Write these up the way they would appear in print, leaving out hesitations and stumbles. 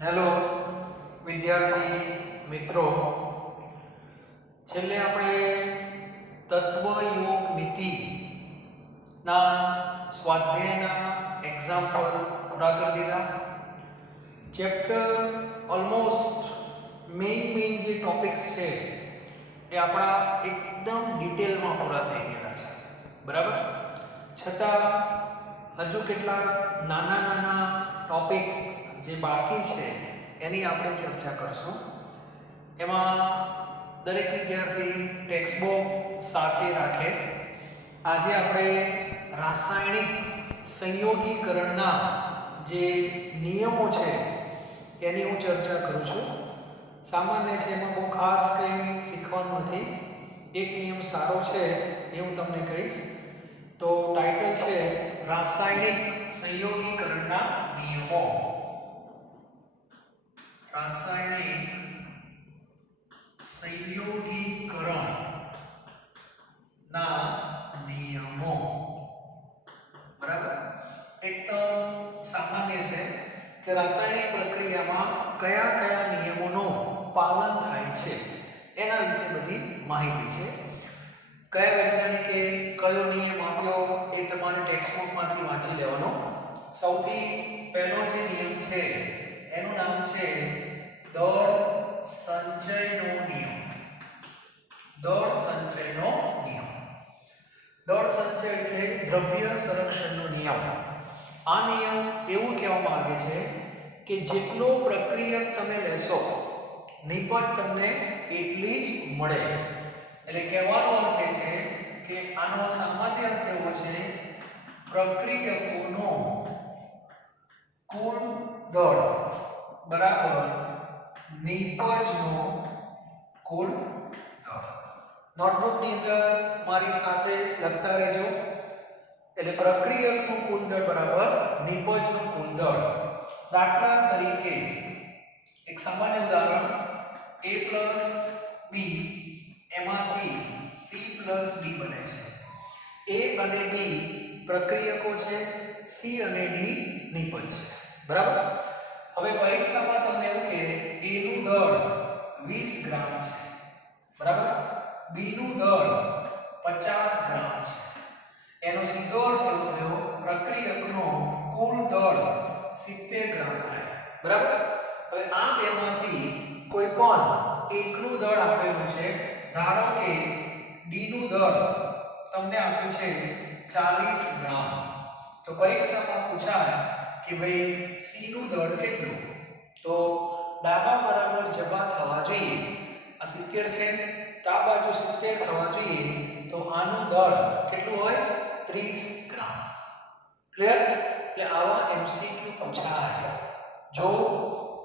Hello વિદ્યાર્થી મિત્રો, છેલ્લે આપણે તત્વયોગ નીતિના સ્વાધ્યાયના એક્ઝામ્પલ પૂરા કરી દીધા. ચેપ્ટર ઓલમોસ્ટ મેઇન જે ટોપિક્સ છે એ આપણા એકદમ ડિટેલમાં પૂરા થઈ ગયેલા છે, બરાબર. છતાં હજુ કેટલા નાના ટોપિક જે બાકી છે એની આપણે ચર્ચા કરશું. એમાં દરેક વિદ્યાર્થી ટેક્સ્ટ બુક સાથે રાખે. આજે આપણે રાસાયણિક સંયોગીકરણના જે નિયમો છે એની હું ચર્ચા કરું છું. સામાન્ય છે, એમાં બહુ ખાસ કંઈ શીખવાનું નથી. એક નિયમ સારો છે એ હું તમને કહીશ. તો ટાઇટલ છે રાસાયણિક સંયોગીકરણના નિયમો. રાસાયણિક સંયોગીકરણના નિયમો, બરાબર. એકદમ સામાન્ય છે કે રાસાયણિક પ્રક્રિયામાં કયા નિયમોનું પાલન થાય છે એના વિશે બધી માહિતી છે. કયા વૈજ્ઞાનિકે કયો નિયમ આપ્યો એ તમારે ટેક્સ્ટ બુકમાંથી વાંચી લેવાનો. સૌથી પહેલો જે નિયમ છે એનું નામ છે દળ સંચયનો નિયમ. દળ સંચયનો નિયમ. દળ સંચય એટલે દ્રવ્ય સંરક્ષણનો નિયમ. આ નિયમ એવું કહેવામાં આવે છે કે જેટલો પ્રક્રિયક તમે લેશો નિપજ તમને એટલી જ મળે. એટલે કહેવાનો અર્થ એ છે કે આનો સામાન્ય અર્થ એવો છે પ્રક્રિયકોનો કુલ દળ બરાબર નિપજનો કુલ દળ. નોટબુકની અંદર મારી સાથે લખતા રહેજો. એટલે પ્રક્રિયકનું કુલ દળ બરાબર નિપજનું કુલ દળ. દાખલા તરીકે એક સામાન્ય ઉદાહરણ, a + b એમાંથી c + d બને છે. a અને b પ્રક્રિયકો છે, c અને d નિપજ છે, બરાબર. હવે પરીક્ષામાં તમને એવું કે a નું દળ 20 ગ્રામ છે, બરાબર. b નું દળ 50 ગ્રામ છે. એનો સીધો અર્થ એવો થયો પ્રક્રિયકનો કુલ દળ 70 ગ્રામ થાય, બરાબર. હવે આ બેમાંથી કોઈ પણ એકનું દળ આપેલું છે. ધારો કે d નું દળ તમને આપ્યું છે 40 ગ્રામ. તો પરીક્ષામાં પૂછાય કે ભાઈ c નું દળ કેટલું? તો ડાબા બરાબર જબા થવા જોઈએ. આ 70 છે તો આ બાજુ 70 થવા જોઈએ. તો આનું દળ કેટલું હોય? 30 ગ્રામ. ક્લિયર? એટલે આવા એમસીક્યુ પૂછાય જો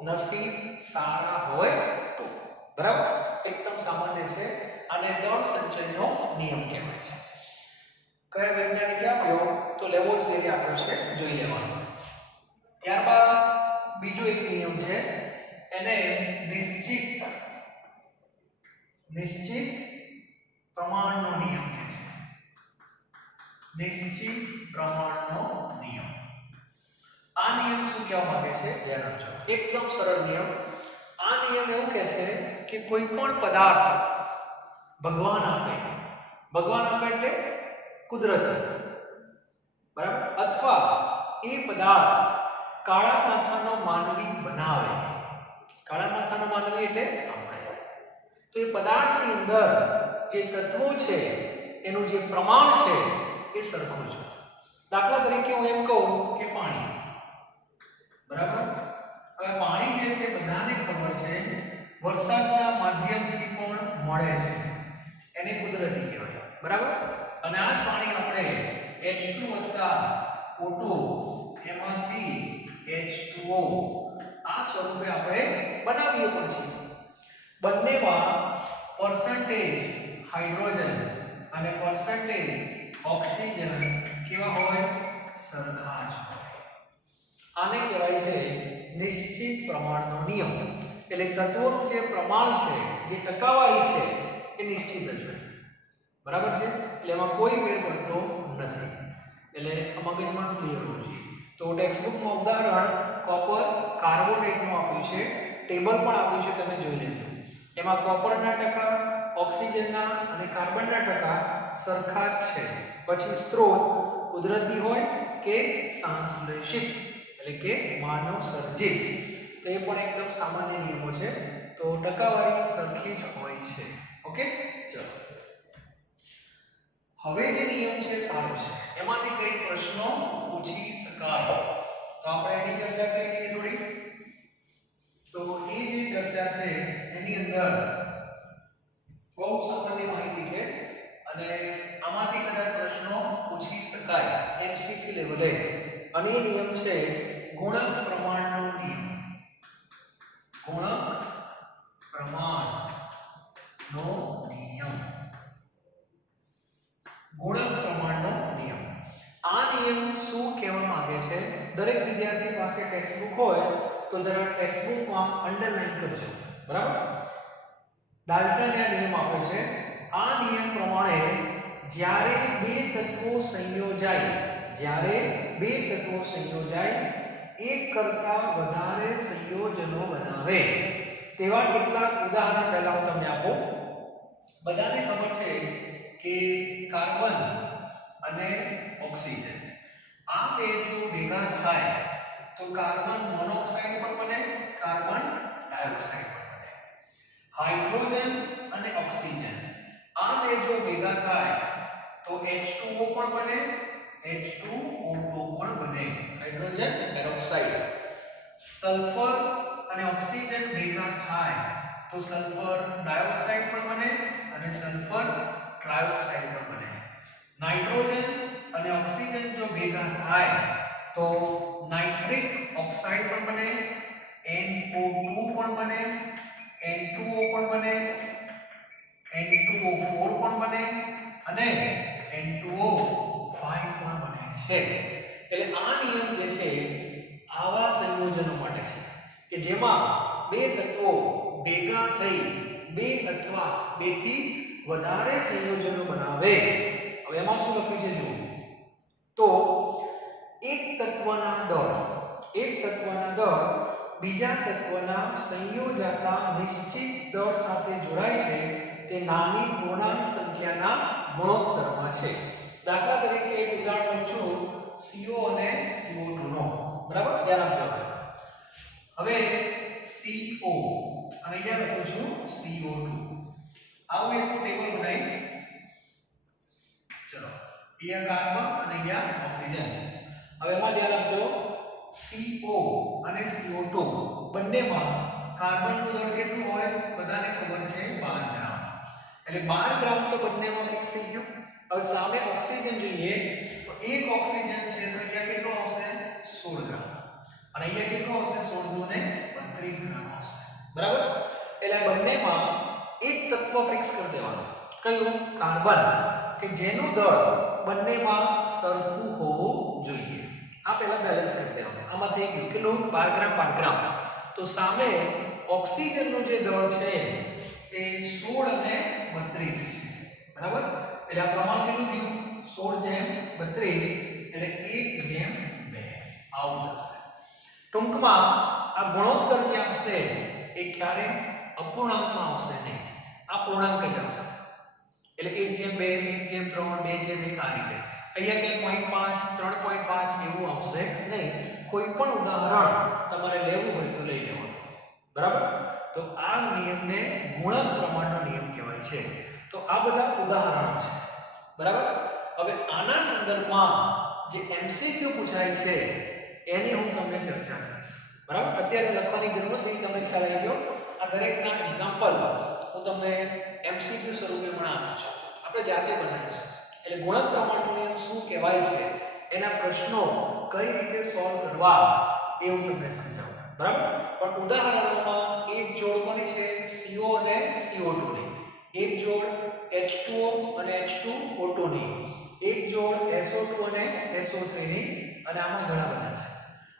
નસીબ સારા હોય તો, બરાબર. એકદમ સામાન્ય છે. આને દળ સંચયનો નિયમ કહેવાય છે. કયા વૈજ્ઞાનિકે આપ્યો? તો લેવોઝિયરે આપ્યો છે, જોઈ લેવાનો. ત્યારબાદ બીજો એક નિયમ છે, એને નિશ્ચિત પ્રમાણનો નિયમ કહે છે. નિશ્ચિત પ્રમાણનો નિયમ. આ નિયમ શું કહેવા માંગે છે? ધ્યાન આપજો. એકદમ સરળ નિયમ. આ નિયમ એવું કહે છે કે કોઈ પણ પદાર્થ ભગવાન આપે એટલે કુદરતી, બરાબર, અથવા એ પદાર્થ કાળા માથાનો માનવી બનાવે. કાળા માથાનો માનવી એટલે આપણે. તો એ પદાર્થની અંદર જે તત્વો છે એનું જે પ્રમાણ છે એ સરખું છે. દાખલા તરીકે હું એમ કહું કે પાણી, બરાબર. હવે પાણી જે છે બધાને ખબર છે વરસાદના માધ્યમથી પણ મળે છે, એને કુદરતી કહેવાય, બરાબર. અને આ પાણી આપણે H2 + O2 એમાંથી H2O આ સ્વરૂપે આપણે બનાવીએ પણ છીએ. બંનેમાં પર્સન્ટેજ હાઇડ્રોજન અને પર્સન્ટેજ ઓક્સિજન કેવા હોય? સરખા જ હોય. આને કહેવાય છે નિશ્ચિત પ્રમાણનો નિયમ. એટલે તત્વોનું જે પ્રમાણ છે, જે ટકાવારી છે એ નિશ્ચિત જ હોય, બરાબર છે. એટલે એમાં કોઈ ફેર પડતો નથી. એટલે મગજમાં ક્લિયર હોવું જોઈએ. તો ટેક્સ્ટ બુકમાં ઉદાહરણ કોપર કાર્બોનેટનું આપ્યું છે, ટેબલ પણ આપ્યું છે, તમે જોઈ લેજો. એમાં કોપરના ટકા, ઓક્સિજનના અને કાર્બનના ટકા સરખા જ છે. પછી સ્ત્રોત કુદરતી હોય કે સંશ્લેષિત એટલે કે માનવ સર્જિત, તો એ પણ એકદમ સામાન્ય નિયમો છે. તો ટકાવારી સરખી જ હોય છે. ઓકે, ચલો હવે જે નિયમ છે સારો છે, એમાંથી કઈ પ્રશ્નો પૂછી શકાય તો આપણે એની ચર્ચા કરી લઈએ થોડી. તો એ જે ચર્ચા છે એની અંદર બહુ સામાન્ય માહિતી છે અને આમાંથી કદાચ પ્રશ્નો પૂછી શકાય એમસીક્યુ લેવલે. અને એ નિયમ છે ગુણક પ્રમાણનો નિયમ. ગુણક પ્રમાણનો નિયમ. ગુણક પ્રમાણનો નિયમ. આ નિયમ શું કહેવા માંગે છે? દરેક વિદ્યાર્થી પાસે ટેક્સ્ટબુક હોય તો જરા ટેક્સ્ટબુકમાં અંડરલાઈન કરજો, બરાબર? ડાલ્ટને આ નિયમ આપે છે. આ નિયમ પ્રમાણે જ્યારે બે તત્વો સંયોજાય, એક કરતાં વધારે સંયોજનો બનાવે તેવા કેટલાક ઉદાહરણ પહેલા હું તમને આપું. બધાને ખબર છે કે કાર્બન અને ઓક્સિજન આ બે જો ભેગા થાય તો કાર્બન મોનોક્સાઇડ પણ બને, કાર્બન ડાયોક્સાઇડ પણ બને. હાઇડ્રોજન અને ઓક્સિજન આ બે જો ભેગા થાય તો H2O પણ બને, H2O2 પણ બને, હાઇડ્રોજન પેરોક્સાઇડ. સલ્ફર અને ઓક્સિજન ભેગા થાય તો સલ્ફર ડાયોક્સાઇડ પણ બને અને સલ્ફર ટ્રાયોક્સાઇડ પણ બને. નાઇટ્રોજન અને ઓક્સિજન જો ભેગા થાય તો નાઇટ્રિક ઓક્સાઇડ પણ બને, NO2 પણ બને, N2O પણ બને, N2O4 પણ બને અને N2O5 પણ બને છે. એટલે આ નિયમ જે છે આવા સંયોજનો માટે છે કે જેમાં બે તત્વો ભેગા થઈ બે અથવા બેથી વધારે સંયોજનો બનાવે. હવે એમાં શું લખ્યું છે જુઓ તો એક તત્વના દળ બીજા તત્વના સંયોજાતા નિશ્ચિત દળ સાથે જોડાય છે તે નાની પૂર્ણાંક સંખ્યાના ગુણોત્તરમાં છે. દાખલા તરીકે એક ઉદાહરણ છું CO અને CO2 નો, બરાબર? ધ્યાન આપજો. હવે CO અને અહીંયા લખું છું CO2. આવું એક ટેબલ બનાવીશ. ચલો, અહીંયા કાર્બન અને અહીંયા ઓક્સિજન. હવે એમાં ધ્યાન આપજો CO અને CO2 બંનેમાં કાર્બનનું દળ કેટલું હોય? બધાને ખબર છે 12 ગ્રામ. એટલે 12 ગ્રામ તો બંનેમાં ફિક્સ થઈ ગયું. હવે સામે ઓક્સિજન જોઈએ તો એક ઓક્સિજન છે તો અહીંયા કેટલો આવશે? 16 ગ્રામ. અને અહીંયા કેટલો આવશે? 16 ને 32 ગ્રામ આવશે, બરાબર? એટલે બંનેમાં એક તત્વ ફિક્સ કરી દેવાનું. કયું? કાર્બન, કે જેનું દળ બંનેમાં સરખું હોવું જોઈએ. આ પહેલા બેલેન્સ કરી દેવાનું. આમાં થઈ ગયું કેટલું? 12 ગ્રામ 12 ગ્રામ. તો સામે ઓક્સિજનનું જે દળ છે એ 16 અને 32 છે, બરાબર? એટલે આ પ્રમાણ કેટલું થયું? 16:32 એટલે 1:2 આવું થશે. ટૂંકમાં આ ગુણોત્તર જે આવશે એ ક્યારે અપૂર્ણાંકમાં આવશે નહીં, આ પૂર્ણાંક જ આવશે. એટલે 1:2 1:3 2:1 આ રીતે. અહીંયા કે 0.5 3.5 એવું આવશે નહીં. કોઈ પણ ઉદાહરણ તમારે લેવું હોય તો લઈ લેવાનું, બરાબર? તો આ નિયમને ગુણક પ્રમાણનો નિયમ કહેવાય છે. તો આ બધા ઉદાહરણ છે, બરાબર? હવે આના સંદર્ભમાં જે MCQ પૂછાય છે એની હું તમને ચર્ચા કરીશ, બરાબર? અત્યારે લખવાની જરૂર નથી, તમને ખ્યાલ આવી ગયો. આ દરેકના એક્ઝામ્પલ હું તમને MCQ સ્વરૂપે પણ આપું છું, આપણે જાતે બનાવીશું. એટલે ગુણક પ્રમાણનો નિયમ શું કહેવાય છે, એના પ્રશ્નો કઈ રીતે સોલ્વ કરવા એ હું તમને સમજાવું, બરાબર? પણ ઉદાહરણોમાં એક જોડ કોની છે? CO અને CO2 ની. એક જોડ H2O અને H2O2 ની. એક જોડ SO2 અને SO3 ની. અને આમાં ઘણા બધા છે.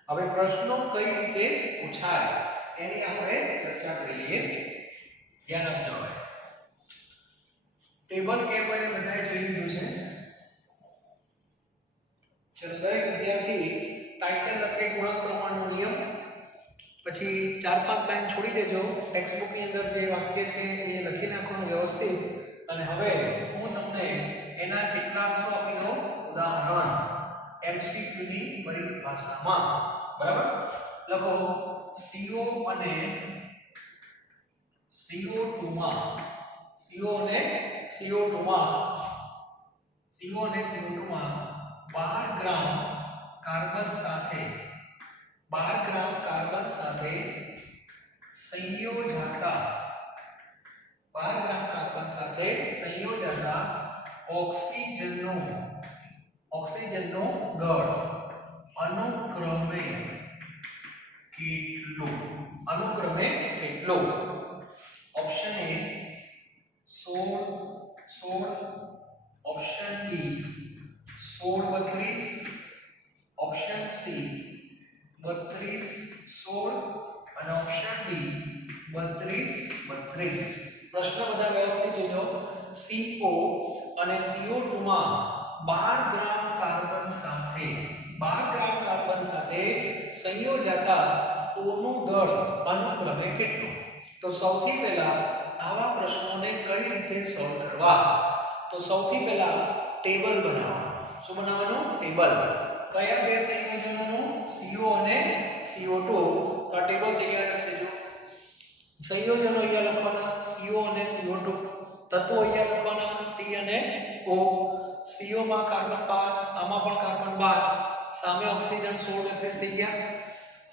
હવે પ્રશ્નો કઈ રીતે પૂછાય એની આપણે ચર્ચા કરી લઈએ. ધ્યાન આપજો. હવે ટેબલ કેમ બને બધાએ જોઈ લીધું છે. ચલો, દરેક વિદ્યાર્થી ટાઇટલ લખે ગુણક પ્રમાણનો નિયમ પછી 4-5 લાઈન છોડી દેજો, ટેક્સ્ટ બુકની અંદર જે વાક્ય છે એ લખી નાખવાનું વ્યવસ્થિત. અને હવે હું તમને એના કેટલાક શું આપી દઉં ઉદાહરણ MCQ ની પરિભાષામાં. બરાબર, લખો CO અને CO2 માં CO અને CO2 માં 12 ગ્રામ કાર્બન સાથે 12 ગ્રામ કાર્બન સાથે સંયોજાતા 12 ગ્રામ કાર્બન સાથે સંયોજાતા ઓક્સિજનનો દળ અનુક્રમે કેટલો? Option A 16, option B 16-32, option C 32-16 અને ઓપ્શન D 32-32. પ્રશ્ન બધા વ્યવસ્થિત જોજો. CO અને CO2 માં 12 ગ્રામ કાર્બન સાથે સંયોજાતા ઓનું દળ અનુક્રમે કેટલું? તો સૌથી પહેલા આવા પ્રશ્નોને કઈ રીતે સોલ્વ કરવા? તો સૌથી પહેલા ટેબલ બનાવવાનું. શું બનાવવાનું? ટેબલ. કયા બે સંયોજનોનું? CO અને CO2. તો આ ટેબલ તૈયાર છે. જો સંયોજનો અહીંયા લખવાના CO અને CO2, તત્વો અહીંયા લખવાના C અને O. CO માં કાર્બન 12, આમાં પણ કાર્બન 12, સામે ઓક્સિજન 16-32 થઈ ગયા.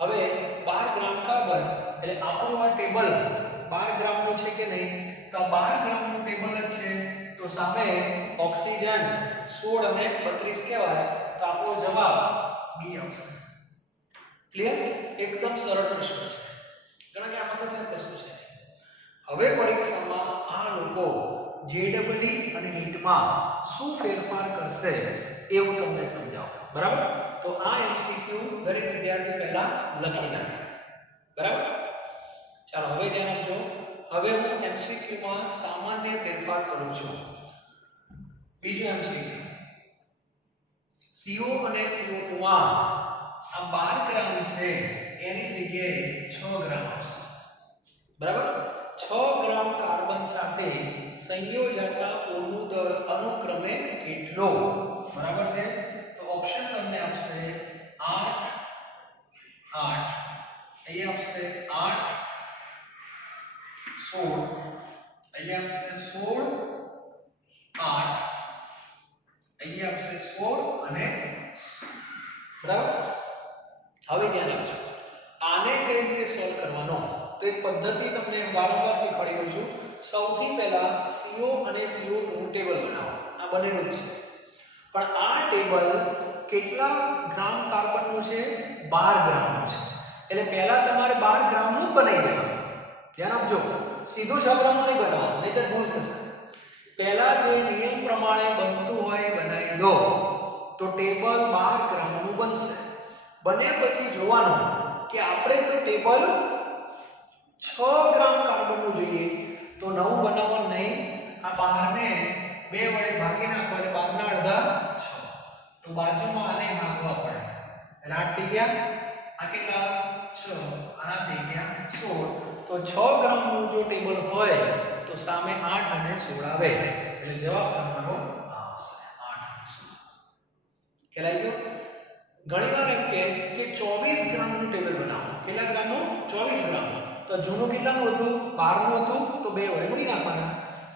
હવે 12 ગ્રામ કાર્બન એટલે આપણું આ ટેબલ 12 ગ્રામનું છે કે નહીં? તો 12 ગ્રામનું ટેબલ જ છે. તો સામે ઓક્સિજન 16 અને 32 કહેવાય. તો આપણો જવાબ B આવશે. ક્લિયર? એકદમ સરળ પ્રશ્ન છે. કારણ કે આમાં તો છે કશું છે. હવે પરીક્ષામાં આ લોકો JEE અને NEET-માં શું ફેરફાર કરશે એવું તમને સમજાવું. બરાબર? તો આ MCQ દરેક વિદ્યાર્થી પહેલા લખી નાખે. બરાબર? ચાલો હવે ધ્યાન આપજો. હવે હું MCQ માં સામાન્ય ફેરફાર કરું છું. બીજું MCQ, CO અને CO2 માં આ 12 ગ્રામ છે એની જગ્યાએ 6 ગ્રામ આવશે. બરાબર? 6 ગ્રામ કાર્બન સાથે સંયોજાતા ઓનું દળ અનુક્રમે કેટલો? બરાબર છે? તો ઓપ્શન તમને આપશે 8, 8, અહીંયા આપશે 8, 16, અહીંયા આપશે 16, 8, અહીંયા આપશે 16 અને બરાબર. હવે ધ્યાન આપજો. આને કઈ રીતે સોલ્વ કરવાનો? તો એક પદ્ધતિ તમને વારંવાર શીખવાડી રહ્યો છું. સૌથી પહેલા CO અને CO2 નું ટેબલ બનાવો. આ બનેલું છે. પણ આ ટેબલ કેટલા ગ્રામ કાર્બનનું છે? 12 ગ્રામનું છે. એટલે પહેલા તમારે 12 ગ્રામનું જ બનાવી દેવાનું. ધ્યાન આપજો. સીધું 6 ગ્રામનું નહીં બનાવવાનું, નહીંતર ભૂલ થશે. પહેલા જે નિયમ પ્રમાણે બનતું હોય બનાવી દો તો ટેબલ 12 ગ્રામનું બનશે. બન્યા પછી જોવાનું કે આપણે તો ટેબલ 6 ગ્રામ કાર્બનનું જોઈએ, તો નવું બનાવવાનું નહીં. આ 12 ને 2 વડે ભાગી નાખો એટલે 12 ના અડધા 6. તો બાજુમાં આને ભાગવા પડે એટલે 8 થઈ ગયા. આ કેટલા? 6. આના થઈ ગયા 16. તો 6 ગ્રામનું જો ટેબલ હોય તો સામે 8 અને 16 આવે એટલે જવાબ તમારો આવશે 8 અને 16. ખ્યાલ આવી ગયો? ઘણીવાર એમ કે 24 ગ્રામનું ટેબલ બનાવો. કેટલા ગ્રામનું? 24 ગ્રામ. તો જૂનું કેટલાનું હતું? 12 નું હતું. તો 2 વડે ગુણી નાખવાના.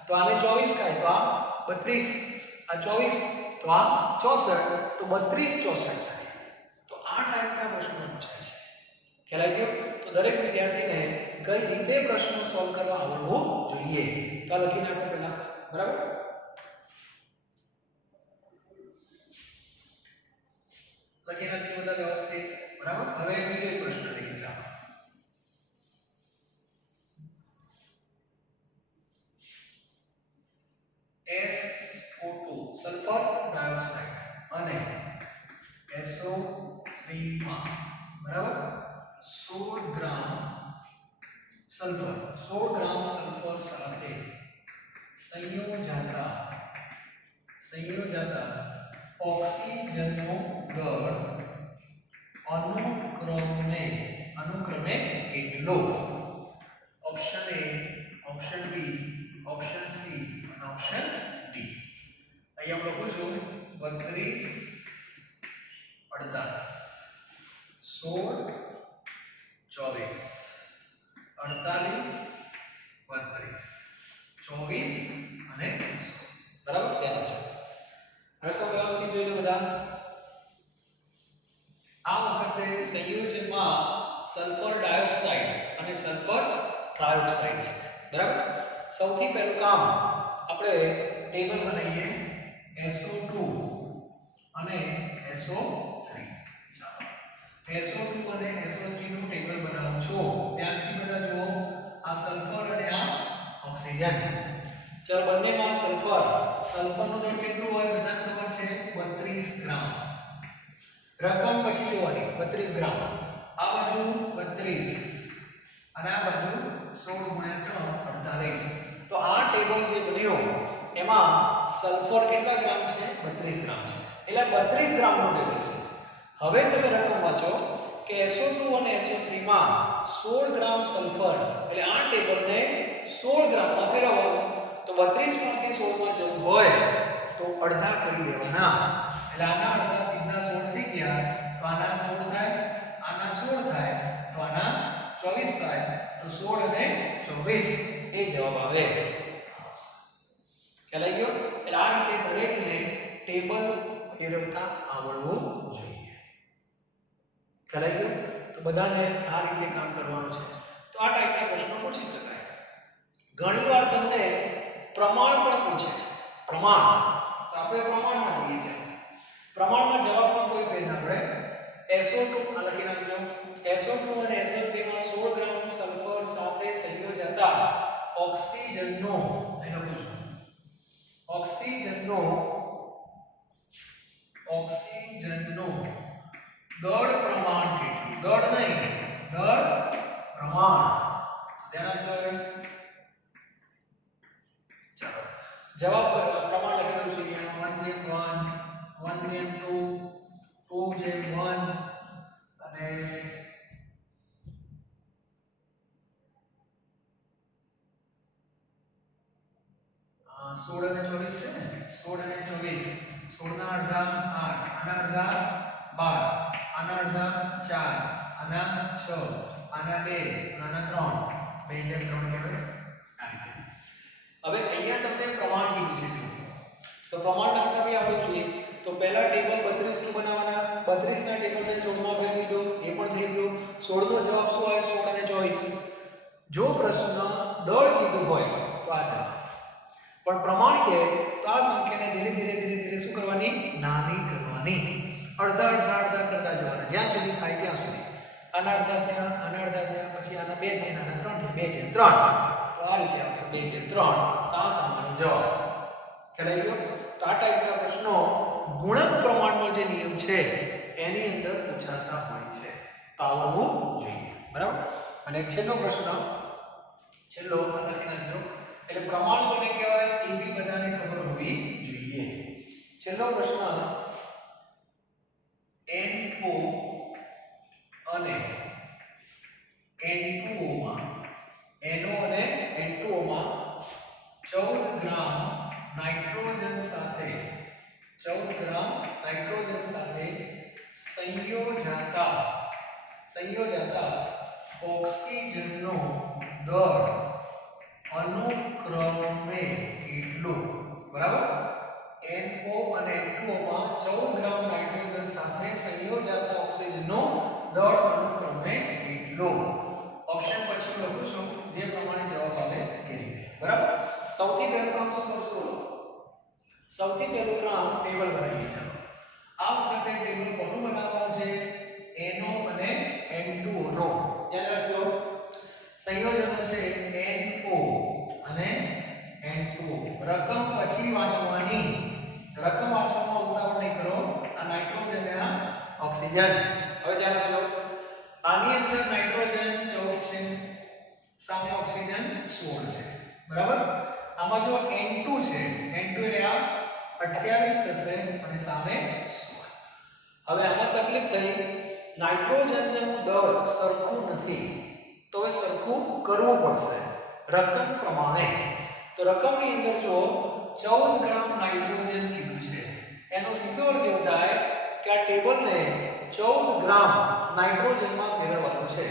તો આને 24 થાય તો આ 32, આ 24 તો આ 64, તો 32 64 થાય. તો આ ટાઈપના પ્રશ્નો પૂછાય છે. ખ્યાલ આવી ગયો? તો દરેક વિદ્યાર્થીને કઈ રીતે પ્રશ્નો સોલ્વ કરવા આવડવું જોઈએ. તો લખી નાખો પહેલા. બરાબર? લખી નાખજો બધા વ્યવસ્થિત. બરાબર? હવે બીજો એક પ્રશ્ન લઈએ. ચાલો SO2 સલ્ફર ડાયોક્સાઇડ અને SO3 માં બરાબર 16 ગ્રામ સલ્ફર સાથે સંયોજાતા ઓક્સિજનનો દળ અનુક્રમે અનુક્રમે કેટલો? Option A, option B, option C અને ઓપ્શન ડી. અહીંયા હું લખું છું 32, 48, 16, 24, 48, 32, 24 અને 16. બરાબર? ધ્યાન રાખજો. હવે તો વ્યવસ્થિત જોઈ લો બધા. આ વખતે સંયોજનમાં સલ્ફર ડાયોક્સાઇડ અને સલ્ફર ટ્રાયોક્સાઇડ છે. બરાબર? સૌથી પહેલું કામ આપણે ટેબલ બનાવીએ SO2 અને SO3. ચાલો SO2 અને SO3 નું ટેબલ બનાવું છું. ધ્યાનથી બધા જુઓ. આ સલ્ફર અને આ ઓક્સિજન. ચાલો બંનેમાં સલ્ફરનું દર કેટલું હોય બધાને ખબર છે 32 ગ્રામ. રકમ પછી જોવાની 32 ગ્રામ. આ બાજુ 32 અને આ બાજુ 16 ગુણ્યા 3 48. તો આ ટેબલ જે બન્યું એમાં સલ્ફર કેટલા ગ્રામ છે 32 ગ્રામ છે. એટલે 32 ગ્રામનું ટેબલ છે. હવે તમે રકમ વાંચો કે SO2 અને SO3 માં 16 ગ્રામ સલ્ફર. એટલે આ ટેબલને 16 ગ્રામમાં ફેરવવાનું. તો 32 માંથી 16 માં જવું હોય તો અડધા કરી દેવાના. એટલે આના અડધા સીધા 16 થઈ ગયા. તો આના 16 થાય, આના 16 થાય, તો આના 24 થાય. તો 16 અને 24 એ જવાબ આવે. ખ્યાલ આવી ગયો? એટલે આ રીતે દરેકને ટેબલ ફેરવતા આવડવું જોઈએ. ખ્યાલ આવી ગયો? તો બધાને આ રીતે કામ કરવાનું છે. તો આ ટાઈપના પ્રશ્નો પૂછી શકાય. ઘણીવાર તમને પ્રમાણ પણ પૂછે. પ્રમાણ. તો આપણે પ્રમાણમાં જઈએ છીએ. પ્રમાણમાં જવાબમાં કોઈ ફેર ના પડે. SO2 આ લખી નાખજો. SO2 અને SO3 માં 16 ગ્રામ સલ્ફર સાથે સંયોજાતા ઓક્સિજનનો દળ પ્રમાણ કેટલું? દળ નહીં, દળ પ્રમાણ. ધ્યાન આપજો. ચાલો જવાબ પ્રમાણ લખી દઉં છું. 1:1, 1:2, 2:1 અને 16 અને 24 છે ને? 16 અને 24. 16 ના અડધા 8, આના અડધા 12, આના અડધા 4, આના 6, આના 2, આના 3. 2:3 કહેવાય. આ રીતે. હવે અહીંયા તમને પ્રમાણ કીધું છે. તો પ્રમાણ લખતા બી આવડવું જોઈએ. તો પહેલા ટેબલ 32 નું બનાવવાના. 32 ના ટેબલને 16 માં ફેરવી દો. એ પણ થઈ ગયું. 16 નો જવાબ શું આવે? 16 અને 24. જો પ્રશ્ન દળ કીધું હોય તો આ જવાબ. પણ પ્રમાણ કે તો આ સંખ્યાને ધીરે ધીરે શું કરવાની? નાની કરવાની. અડધા કરતા જવાના. જ્યાં સુધી થાય ત્યાં સુધી. આના અડધા થયા, આના અડધા થયા, પછી આના 2 થયા, આના 3 થયા, 2:3. તો આ રીતે આવશે 2:3. તો આ તમારો જવાબ. ખ્યાલ આવી ગયો? તો આ ટાઈપના પ્રશ્નો ગુણક પ્રમાણનો જે નિયમ છે એની અંદર પૂછાતા હોય છે. તો આવડવું જોઈએ. બરાબર? અને છેલ્લો પ્રશ્ન, છેલ્લો લખી નાખજો. એટલે પ્રમાણ કોને કહેવાય એ બી બધાને ખબર હોવી જોઈએ. છેલ્લો પ્રશ્ન NO અને N2O માં 14 ગ્રામ નાઇટ્રોજન સાથે સંયોજાતા ઓક્સિજનનો દર અનુક્રમે કેટલો? બરાબર? NO અને N2O માં 14 ગ્રામ નાઇટ્રોજન સાથે સંયોજાતા ઓક્સિજનનો દર અનુક્રમે કેટલો? ઓપ્શન પછી લખું છું જે પ્રમાણે જવાબ આવે એ રીતે. બરાબર? સૌથી પહેલું કામ શું કરશું? સૌથી પહેલું કામ ટેબલ બનાવીએ. ચાલો આ વખતે ટેબલ કોનું બનાવવાનું છે? NO અને N2O નો. યાદ રાખજો સંયોજનો છે NO અને N2O. રકમ પછી વાંચવાની. રકમ વાંચવામાં ઉતાવળ નહીં કરો. આ નાઇટ્રોજન અને આ ઓક્સિજન. હવે ધ્યાન આપજો. આની અંદર નાઇટ્રોજન 14 છે, સામે ઓક્સિજન 16 છે. બરાબર? આમાં જો N2 છે, N2 એટલે આ 28 થશે અને સામે 16. હવે આમાં તકલીફ થઈ, નાઇટ્રોજનનું દળ સરખું નથી તો એ સરખું કરવું પડશે રકમ પ્રમાણે. તો રકમની અંદર જો 14 ગ્રામ નાઇટ્રોજન કીધું છે એનો સીધો અર્થ એવો થાય કે આ ટેબલને 14 ગ્રામ નાઇટ્રોજનમાં ફેરવવાનું છે.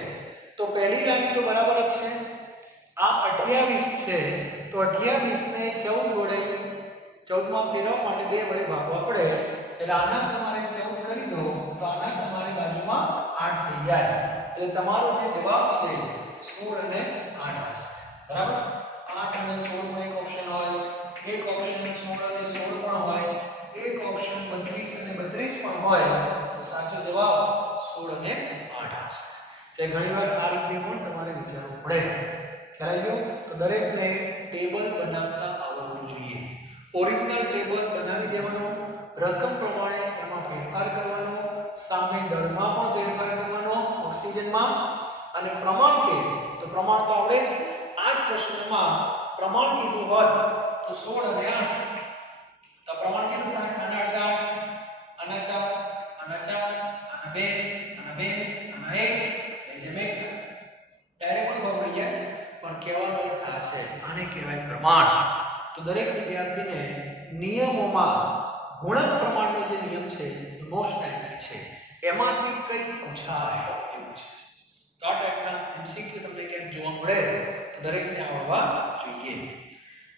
તો પહેલી લાઈન તો બરાબર જ છે. આ 28 છે તો 28 ને 14 વડે 14 માં ફેરવવા માટે 2 વડે ભાગવા પડે એટલે આના તમારે 14 કરી દો તો આના તમારી બાજુમાં 8 થઈ જાય. એટલે તમારો જે જવાબ છે 16 અને 8 આવશે. બરાબર. 8 અને 16 નો એક ઓપ્શન હોય, એક ઓપ્શન 16 અને 16 પણ હોય, એક ઓપ્શન 32 અને 32 પણ હોય તો સાચો જવાબ 16 અને 8 આવશે. તે ઘણીવાર આ રીતે પણ તમારે વિચારવું પડે. ખ્યાલ આવ્યો? તો દરેકને ટેબલ બનાવતા આવડવું જોઈએ. ઓરિજિનલ ટેબલ બનાવી દેવાનો, રકમ પ્રમાણે એમાં ફેરફાર કરવાનો, સામે દળમાં પણ ફેરફાર કરવાનો ઓક્સિજનમાં, અને પ્રમાણ કે તો પ્રમાણ તો આવડે જ. આ જ પ્રશ્નમાં પ્રમાણ કીધું હોત તો 16 અને 8 તો પ્રમાણ કેટલું થાય? આના અડધા, આના 4, આના 4, આના 2, આના 2, આના 1 એ જેમ એક ડાયરેક્ટ પણ ખબર પડી જાય. પણ કહેવાનો અર્થ આ છે, આને કહેવાય પ્રમાણ. તો દરેક વિદ્યાર્થીને નિયમોમાં ગુણક પ્રમાણનો જે નિયમ છે એ મોસ્ટ ઇમ્પોર્ટન્ટ છે. એમાંથી કંઈક પૂછાય એવું છે. તો આ ટાઈપના એમસીક્યુ તમને ક્યાંક જોવા મળે તો દરેકને આવડવા જોઈએ.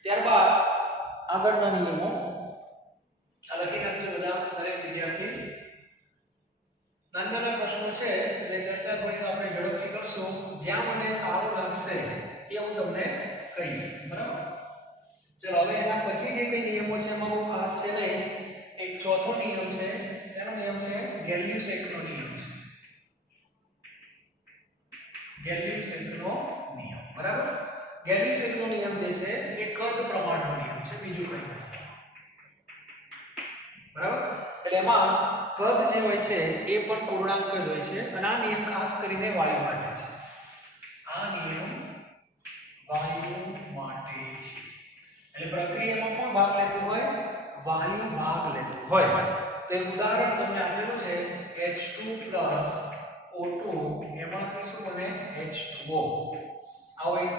ત્યારબાદ આગળના નિયમો આ લખી નાખજો બધા દરેક વિદ્યાર્થી. નાના પ્રશ્નો છે એટલે ચર્ચા થોડી આપણે ઝડપથી કરશું. જ્યાં મને સારું લાગશે એ હું તમને કહીશ. બરાબર. ચલો હવે એના પછી જે કઈ નિયમો છે એમાં બહુ ખાસ છે નહીં. એક ચોથો નિયમ છે. શેનો નિયમ છે? ગેલ્યુસેકનો નિયમ છે. ગેલ્યુસેકનો નિયમ. બરાબર. ગેલ્યુસેકનો નિયમ જે છે એ કદ પ્રમાણનો નિયમ છે, બીજું કંઈ નથી. બરાબર. એટલે એમાં કદ જે હોય છે એ પણ પૂર્ણાંક જ હોય છે અને આ નિયમ ખાસ કરીને વાયુ માટે છે. આ નિયમ વાયુ માટે છે. એટલે પ્રક્રિયામાં કોણ ભાગ લેતું હોય? વાયુ ભાગ લેતું હોય. તો એક ઉદાહરણ તમને આપેલું છે H2 O2 એમાંથી શું બને? H2O. આવો એક